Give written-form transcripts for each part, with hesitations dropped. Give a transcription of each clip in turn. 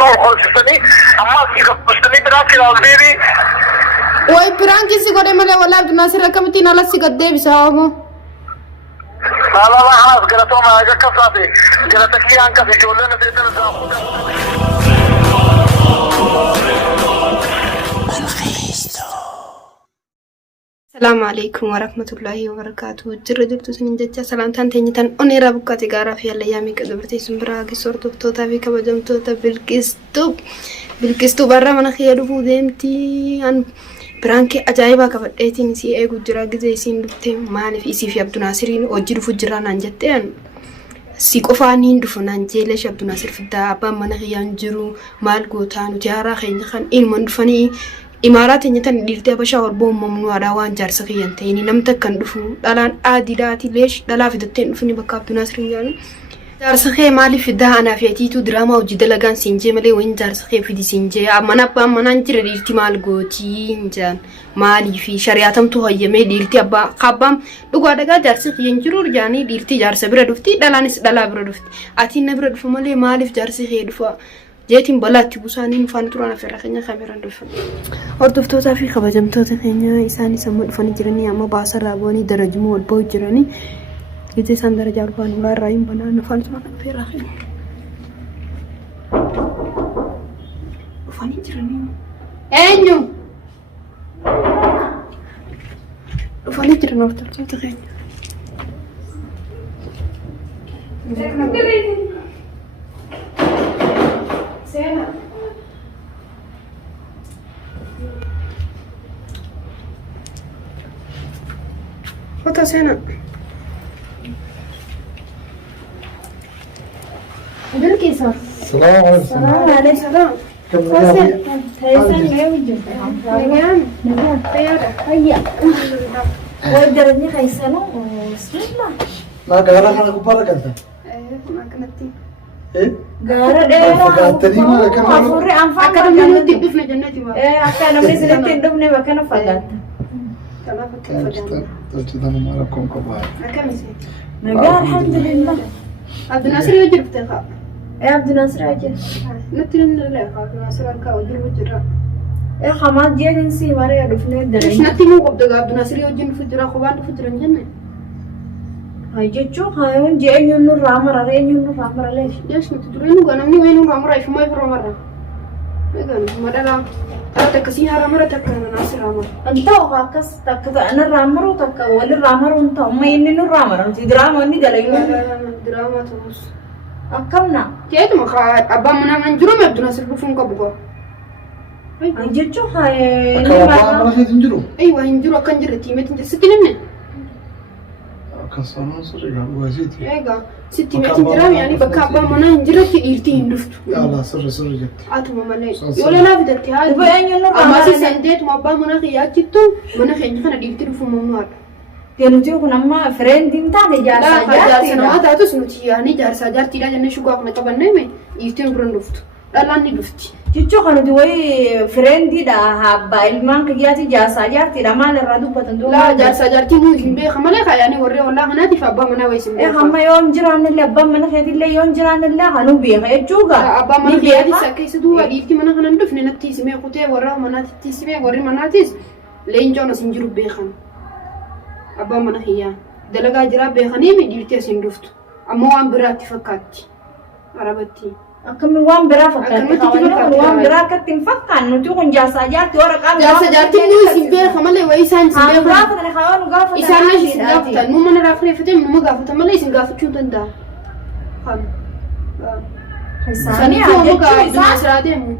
ما خلصتني أما كفتني براكي البيبي وي برانكي سيقولي ملي ولا عبد الناصر ركمتين على سيقدي بساومو لا لا لا خلاص قلتوا ما أجا كفاتي قلتك لي عنك في جولنا بيتنا السلام عليكم ورحمة الله وبركاته. جرجرتو سنين جتا سلام تانتين أني رابقة تجارة في الأيام كدبرتي سمبرا كسرت توتا في كبجم توتا بالكستو برا من خيالو فودمتي أن برانكي أجايبا كبرتي نسي أيقو جراج زي سين لبتي ما نف إسي في عبد الناصرين أجر فجران أنجتين سيكوفانين دفنان جيلش عبد الناصر في الدابا من خيان جرو مال قوتان وجارة خين خان إن من دفني إمارات نيتان ديرتي بشا وربو ممنوع داوان جار سخيان تيني نمتا كان دفو دالان آدي داتي ليش دالا في دتين دفني بكا عبد الناصر يعني جار سخي مالي في الدها أنا في أتيتو دراما وجد لغان سنجي مالي وين جار سخي في دي سنجي أمانا بام منانجر ديرتي مال غوتي انجان مالي في شرياتم تو هيمي ديرتي أبا قابام لغا دغا جار سخي ينجرور جاني ديرتي جار سبرا دفتي دالانيس دالا برا دفتي أتي نبرا دفو مالي مالي في جار سخي دفو جيتين بلاتي بوسانين فانتورانا في رخينا خميران دفن هردفتوتا في خبجمتوتا خينيا إساني سمو دفن جراني أما باسر رابوني درجمو والبو جراني جيتي سان درجة الفان ولا رايم بنان فانتورانا في رخينا دفن جراني أنيو دفن جراني هردفتوتا خينيا سينا فتا سينا بركي صار السلام عليكم. السلام عليكم. السلام كم فاسل هيسان ما يوجد نعم نعم طيارة هيا ودرني هيسانو بسم الله ما قال أنا كبارك أنت. ما كنتي إيه؟ غارة ديرا فقاتني ما كان أفوري أنفع أكرم من تدفن جنتي ما إيه أكان من سلطة دبني وكان فقات ثلاثة فجأة تجدنا ما لكم كبار. أكمل سي نجار الحمد لله عبد الناصر يجرب تخا إيه عبد الناصر أجل نترن لا عبد الناصر كا وجرب جرا إيه خمات جيلين سي ماري أدفني مش درني نتي مو قبض عبد الناصر يجرب فجرا خوان فجرا جنة هاي جتشو هاي جيل ينور رامر رين ينور رامر ليش ليش نتدرين قانا مني وين رامر أي فما يفرم مرة ما قال ما دلا تكسيها رامر تكنا ناصر رامر أنت وهاكس تكتا أنا رامر وتكا ولا رامر وأنت أما ينور رامر أنت دراما أني دلائل دراما تونس أكمنا كيف ما خا أبا منا من جرم عبد الناصر بفون كبقى هاي جتشو هاي كبار ما خير تنجرو. أيوة ينجرو كان جرتي ما تنجر ستين كسرنا صريح وزيتي. ايغا ستي ميتين درام يعني بكا با منا انجرتي يرتي هندفتو يا الله سر جت. اتو ممني يولا لا بدتي هاي يبقى ينور اما سي رامر سندت ما با منا خياتيتو منا خيني خنا ديفتي فو ممنوع تنتي كنا ما فريند انت لا جالسة خجال سنوات اتو سنوتي يعني جار ساجار تيلا جن شو قاف متبنى مي يفتي برندفت دلاني دفتي Ciccoo kanatti wayii fireendiidha abbaa ilmaan kiyyaati jaasaa jaartiidha maal irraa dubbatan duuba. لا جار ساجارتي مو يمبي خمالك يعني وري والله هنادي فابا منا ويسم Hamma yoon jiraannillee abbaan mana keetillee yoon jiraannillee hanuu beeka jechuudha. أبا منا خياتي سكيس دوا ديفتي منا خنا ندفن نتي سمي قوتي ورا منا تي سمي وري مناتيس لين جونا سنجرو بيخن أبا منا خيا دلقا جرا بيخني مي ديفتي سندفت أما وان براتي فكاتي عربتي Akkamiin waan biraa fakkaate Akkamitti qabanne fakkaate waan waan? biraa akkatti hin fakkaanne nuti kun jaasaa jaarti warra qaama. جار ساجارتي مو يسم بيخ مالي ويسان سم بيخ Gaafa kana kaawwan gaafa إسان ليش سنقافتا نو من رافري فتم نو مقافتا مالي سنقافتا شو تندا خم Isaanii سنتو haa مقا jechuun isaa. بناصر عدم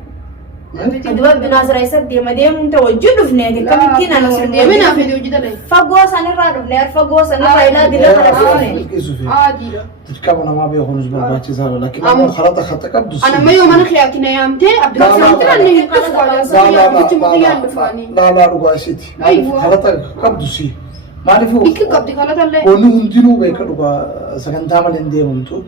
Aduba binaasira isa deema deemuun ta'e wajjin dhufneeti kamittiin ana ديمنا في وجود لي fagoo sanirraa dhufne fagoo sanirraa ilaa dila kana dhufne. كيسو في. عادي لا تركبنا ما بيخونش بالباتي زارو لكن أم- أنا خلاص خدتك أبدو. أنا ما يوم أنا خياتي نيامتي عبد لا، لا، الرحمن لا. ترى إني يكتب على لا لا سبيل لا كنت لا مضيان لا دفاني لا لا رقاسيتي. أيوة. خلاص أبدو سي. ما أعرفه. بيك قبضي خلاص الله Wanni hundinuu beeka dhugaa sagantaa malee hin deemamtu.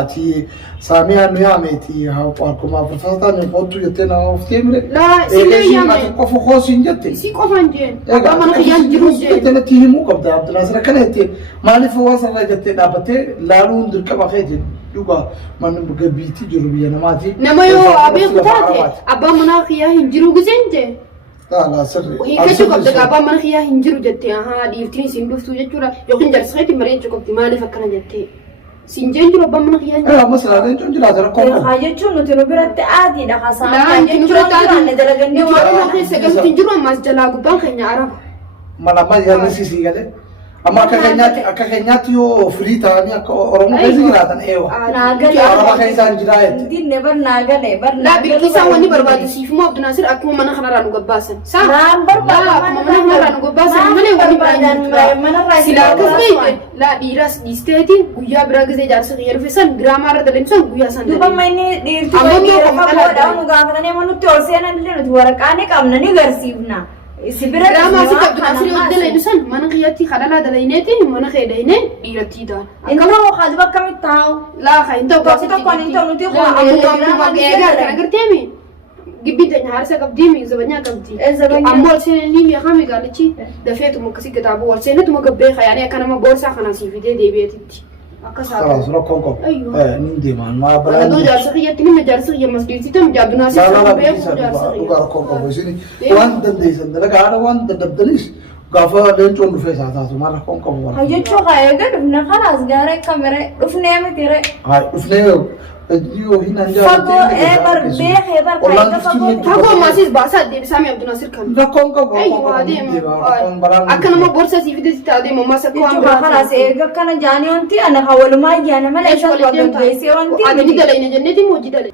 Ati saamiyaa nu yaameeti akkuma farfaataa nu qootu jettee nama oftee mire. لا Eegasii سيدي ati يامي qofa hoosiin jette. سي قفان جين أبا ما أنا خيان جروس jettee جين natti himuu qabda Abdulaziz akkana jettee maaliif hawaasa irraa jettee dhaabbattee laaluun dirqama keetiin دوكا من بيتي جربية نماتي nama yoo abeeku taate abbaan manaa kiyyaa hin jiru giseenje لا سر hiikachuu qabda abbaan mana kiyyaa hin jiru jettee ahaa dhiirtiin siin dhuftu jechuudha yookiin jarsaqeetti mari'achuu qabdi maaliif akkana jettee siin jeen jiru abbaan mana kiyyaa hin jiru. مثلا انت انت لا ترى كوكب Haa jechuun nuti nu biratti aadiidha haasaan. Laa inni jechuun biratti jiraanne aadii dalagannee waan waan kana keessa galuutti hin jiru ammaas jalaa gubbaan keenya araba. ما يعني سيسي قال اما ككنياتي يو فريتا يعني اورمو كيسي جراتن ايوا اربا كيسان جرايت dinne bar naagale bar laa bilkiisaan wanni barbaadisiif moo Abdunaasir akkuma mana kanarraa nu gabbaasan. Naan barbaada akkuma mana kanarraa nu gabbaasan malee wanni biraan silaa akkas beekte laa dhiiras dhiisteeti guyyaa biraa gisee jaarsa kiyya dhufe san diraamaa irra dalemsan guyyaa san duba manni dhiirti Ammoo dhiira akkuma fagoodha kana nu gaafatanii amma nutti ol seenan illee nuti waraqaa ni qabna ni garsiifna. Sibira diraamaa si Abdunaasir yoo dalaynu san mana kiyyatti kadhalaa dalayneetiin mana kee daynee dhiiratti ta'an. Inta hoo haadha bakka mitti taa'u. laa kan hin ta'u Tokko tokkoon hin ta'u nuti garteemi gibbii teenya haarsa qabdiimi zabanyaa qabdi Zabanyaa. ammoo ol seenanii meeqame gaalichi dafeetuma akkasii kitaabuu ol seenetuma gabbee kayaanii akka nama boorsaa kana sii fidee deebi'eetitti akkas haa خلاص رو كوكب أيوة. نندي ما ta'u بلا jaarsa kiyyatti minna jaarsa kiyya masdiisitam Abdunaasir لا لا لا kan beeku بيسا jaarsa دوكا رو kiyya كوكب ويسيني وان دنديسن دلك انا وان دبدليش غافا لين في ساعات ما راح كوكب Haa jechuun haa eega dhufna kanaas gaara kamere dhufnee mitire. هاي افنيو يو هنا جا Fagoo bar beekee bar faayidaa fagoo. fagoo maasiis baasaa deebisaami Abdunaasir kan لا كوكب ayyuu adeema akka nama boorsaa sii fidee sitti adeema maasa akka waan Jechuudha kanaas eega kana jaanii wanti ana hawalumaa ijaan malee isa wagaggeessee wanti. adini dalayne jenneeti hojii dalay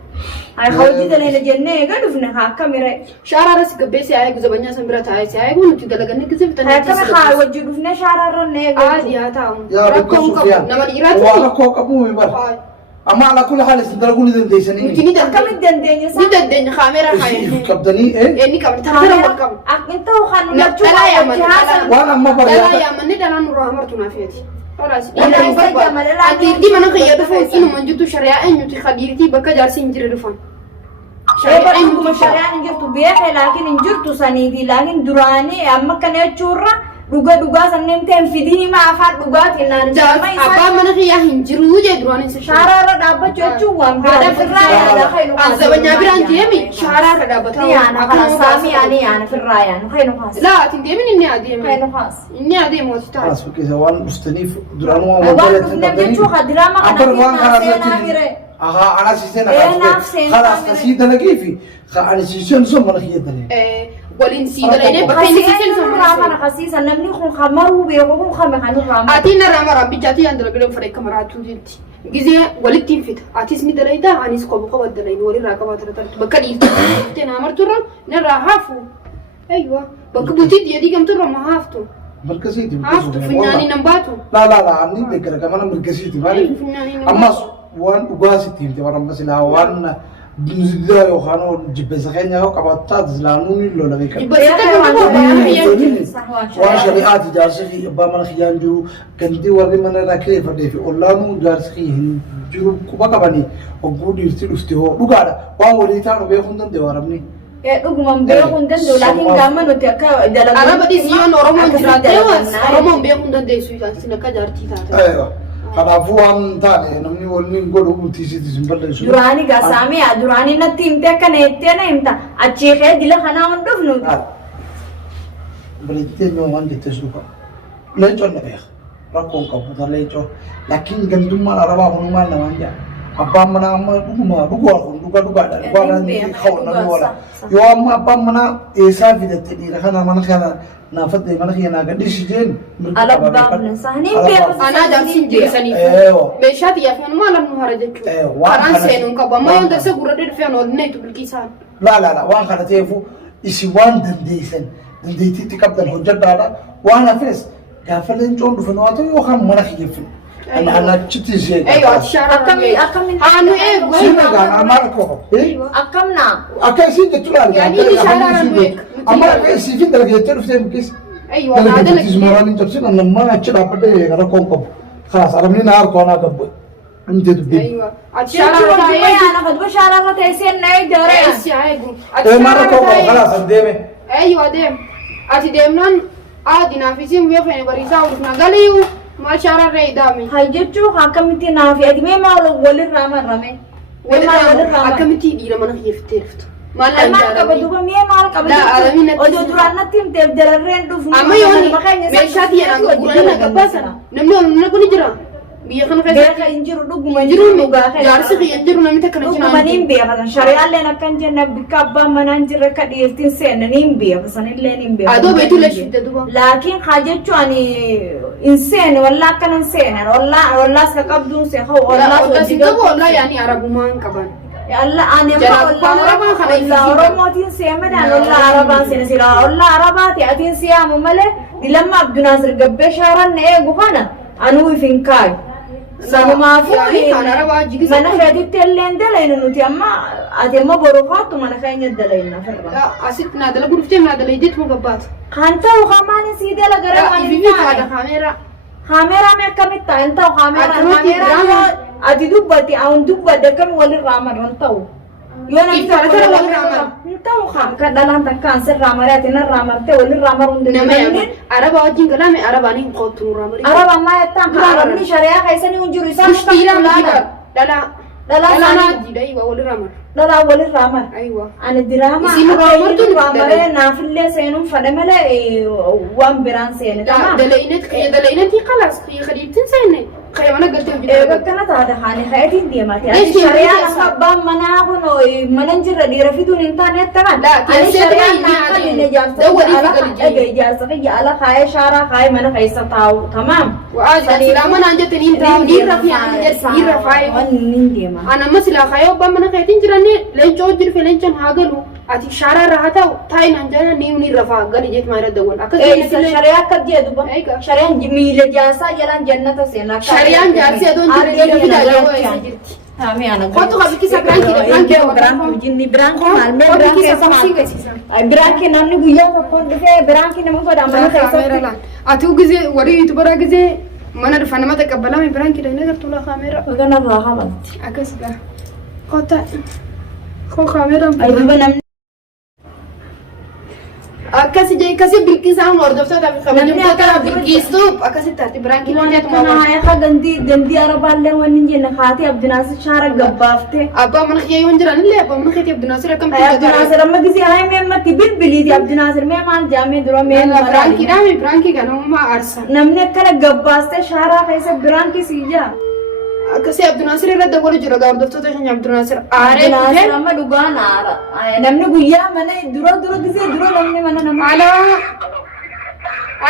Haa hojii dalee jennee eega dhufna haa kamere. shaaraara si gabbeessi haa eegu zabanyaa san bira taa'ee si haa eegu nuti dalaganne gisee Haa kame haa bitanii wajji dhufne shaaraarra nee eega. aadii haa ta'u يا بك rakkoon qabu سفيان nama dhiiraati وانا كوكب مو يبر اما على كل حال استدركوا لي nuti دنديسني ni dandeenya Akkamitti dandeenya ni dandeenya kaameeraa kaayee كبدني ايه inni qabdi taatara wal qabu Akka ta'u kan nachuu dhalaa yaamanne وانا ما dhalaa بريا yaamanne dhalaan nurraa hamartu naafeeti Inni isa jamalee laa Atiirtii mana kiyya dhufuun inuma jirtu shari'aa eenyuti khadiirtii bakka jaarsi hin jirre dhufan. Shari'aa eenyuti shari'aan hin jirtu beekee laakiin hin jirtu saniiti laakiin duraanii amma kana jechuurra dhugaa sanneen ta'een fidii ma afaan dhugaatiin naan jaama Abbaan mana kiyyaa hin jiru jee duraan isa shaaraarra dhaabbachuu jechuun waan biraa firraa yaada kaynu Zabanyaa biraan deemi shaaraarra dhaabbataa yaana kana saamii ani yaana firraa yaana kaynu kaas laa ati hin deemin inni adeema kaynu kaas inni adeema wasi ta'a. خلاص كذا وان مستنيف درانو waan dhufne jechuu hadiraama kana أبر وان fiinnaa seenaa خلاص mire أها أنا سيسنا ناف سين خلاص كاميرا. تسيد لقي في أنا سيسنا سو مرة هي دليل Waliin sii dalayne bakka inni Kasiin siseen nurraa kana sama. kasiisan namni kun kamaruu beeku kun kame kan nurraa maru. Ati narraa maraa bijjaati yaan dalagaa fudhee kamaraatu jetti. Gizee walitti hin fita. Atis ni dalayda anis qoba dalayni walirraa qabaatara tartu bakka dhiirtee naa marturra narraa haafu. Aywa bakka buutiitti yadii gamturra ma haaftu. مركزيتي Haaftu funyaanii nan baatu. لا لا لا أنا ذكر كمان مركزيتي مالي Funyaanii nan أما baatu. وان أقاسيتي أنت ورا مثلا وان بنزيدا يوخانو جبزخين يو كباتات زلانوني لولا بيكر وان شريعات جارسخي بامن خيان جرو كندي وري من راكلي فدي في اولانو جارسخي جرو كوبا كباني وغود يرتي استيو دغادا وان وليتانو بيخوندن دي ورمني Dhuguman beekuun danda'u laakiin gaama nuti akka dalagaa. Araba dhisiyoon Oromoon jiraattee Oromoon beekuu hin dandeessu isin akka jaartii taate. ايوه kanaafuu waan taane namni waliin hin godhu bultiisiitis hin balleessu Duraanii gaasaamee duraanii natti himte akka na jettee na himta achii kee dila kanaa hin dhufnu. baleettee nyoo waan jettees dhufa leencoon na beeka rakkoon qabu ta leencoo laakiin gandummaan arabaa kunumaan namaan jaa abbaan manaa amma dhugumaa dhugaa kun dhugaadha dhugaadhaan ka'u namni wala yoo amma abbaan manaa eessaa fidatte dhiira kana mana kana naafadde mana kiyya naa gadhiisi jeen Alabbaafne saanii beeku. Anaa jaarsiin jeesaniif. Meeshaa xiyyaaf manuma alamnu hara jechuudha. Karaan seenuun qabu. Amma yoo darsa gurradee dhufee an oolina itti bilkiisaan. لا وان كانت يفو إسوان دنديسن دنديتي تقبل الحجة وان أفرس قافلين جون دفنواتو يوخم مناخ يفن أنا تشتي زين أيوة أتشارع Akkamiin أنا إيه سينا كان أماركو إيه akkamna. أكاسين تطلع يعني اللي شارع الميك. أما سيفين درجة تعرف تيم كيس أيوة هذا درجة لك تزمران تبصين أنا ما أتشرع بدي أنا كونكم خلاص أنا منين أعرف أنا قبل أنت تبدي أيوة Jechuun أتشارع dhibba yaana fadba shaaraa ta'e seen na eegdare. إيه ماركو خلاص أنديمه أيوة ديم أتي ديمنان عادي نافسين ويفين بريسا ورفنا قاليو ما شارع ريدامي هاجتشو هاكمتي نافي أدمي ما ولي الرامة رامي ولا أكمتي دي لما نخيف تلفت ما لا ما كبدوبا مية ما كبدوبا لا أرمي نتي أجو درانا تيم تبدل الرين دوف أما يوني مشاتي أنا أقول كباسنا نقول جرا بيخن بيخا ينجرو دوغ ما ينجرو دوغا جارس ينجرو نمي تكنا دوغ ما نيم بيخا شريعة لنا كان جنة بكابا منانجر كديرتين سين نيم بيخا سنين لين نيم بيخا أدو بيتو ليش دوبا لكن حاجتشو أني إنسان ولا كان إنسان ولا سكابدون سيخو ولا سيكابو ولا يعني عربو مان كبان الله أنا ما ولا أوروماتين سيامنا ولا عربان سينسيلا ولا عرباتي أتين سيام ملة لما عبد الناصر قبل شهران نيجو هنا أنو فينكاي سامو ما فوقي من خدي تلين دلين نوتي أما أتيما بروفات ومن خيني دلين فرلا لا أسيت نادلا بروفتي نادلا يديت مقبات خانتا وخاماني سيدة لغرا ما هذا كاميرا خاميرا ما كميتا أنت وخاميرا أدي دبتي أو دبتي كم ولي رامر رنتو يونا إفارة ولي رامر انتو خام كدلان تكان سر رامرات إن الرامر تي ولي رامر نما عرب أوجين كلامي عرب أني قطن رامر عرب ما يتام عربني شريعة خيسني ونجوري سام مش تيرا لا لا جيدا أيوة ولي رامر لا ولي رامر أيوة أنا دراما اسمه رامر تون رامر نافلة سينو فدملا وان بران سين تمام دلينت خلاص هي خديتين سينه خيوانا قلت كانت هذا خاني خيتين دي ماتي الشريعة لما مناهن مننجر دي رفيدون انترنت تمام لا الشريعة ناقل اللي جالسة على خاي شارع خاي من خيسة تاو تمام وآج سلامنا عند تنين تاو دي رفيع دي رفاي أنا مثلا خايو بمنا خيتين جراني لين جود جر فلين جن هاجلو أتي شارع رهتا تاي نجانا نيوني رفا قال يجت ما يرد دول الشريعة كدي دوبا شريعة جميل جالسة يلان جنة سينا شريعة جالسة دون جري Kami anak. Foto kami kisah branki Jini branki malme branki branki namni guya kapon dese branki namu ko damana kamera atu gize wari youtuber gize mana rafana mata kabala mi branki dayna gartula kamera kana raha bas akasda kota ko kamera ay duba namni akasi jay kasi bilkisam ordofta ta khabajum ta bilkistu akasi tarti branki wani tana ay ka gandi araballe wani jena khati abdinasir shara gabbafte abba man khiya yunjran le abba man khati abdinasir kam ay abdinasir amma gisi ay me mati bilbili di abdinasir me man jame duro me branki na me branki kana ma arsa namne kala gabbaste shara kaisa branki sija akasi abdinasir radda wala jira da ordofta ta shanya abdinasir are abdinasir amma dugan ara namne guya mane duro gisi duro namne mana namne halo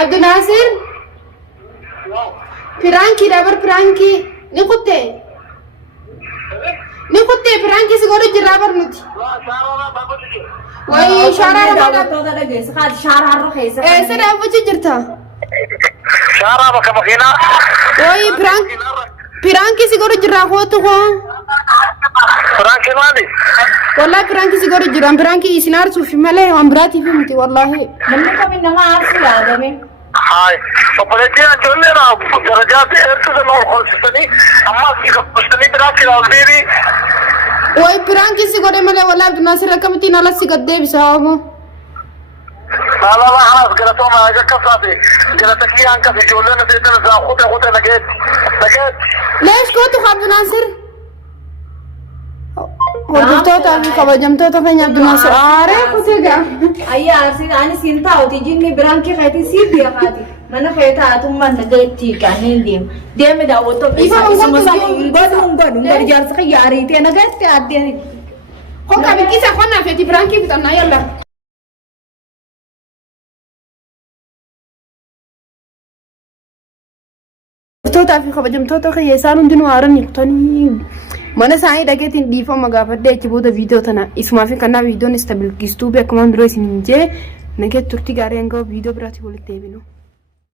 abdinasir Piranki dabar piranki ni kutte piranki sigoro jirabar nuti wai sharara mana to da gese khat sharara khaisa sada abuji jirta شارع بك مكينا wai piranki sigoro jira ko to ko فرانكي مالي wallahi piranki sigoro jira piranki isinar sufi male ambrati fi muti wallahi namne kam inma arsi adame هاي وبلتي أقول لنا درجات إرتدى لو خلصتني أما كفتني براكي الأوليري wai piranki sigoro male wallahi abdinasir kamti nala sigadde bisawamo لا خلاص قلتوا ما أجا كفاتي قلتك لي أنك في جولنا بيتنا خطة لقيت ليش كنت abdinasir hordoftoota fi kabajamtoota keenya abdinasir aaree kutega ayya arsi ani sinta oti jinni branki khayti sibiya khati mana khayta atumma nagati kanin dem da woto Ifa masa godun jar sa yari te nagati adde ko kabikisa konna feti branki bitanna yalla hordoftoota fi kabajamtoota keenya isaan hundinuu haaran kutanii mana isaanii dhageetiin dhiifama gaafadhee achi booda viidiyoo tana isumaa fi kannaa viidiyoon istabilkistuu beekamaan dura isin jee nagee turtii gaarii hanga viidiyoo biraatti walitti deebinu.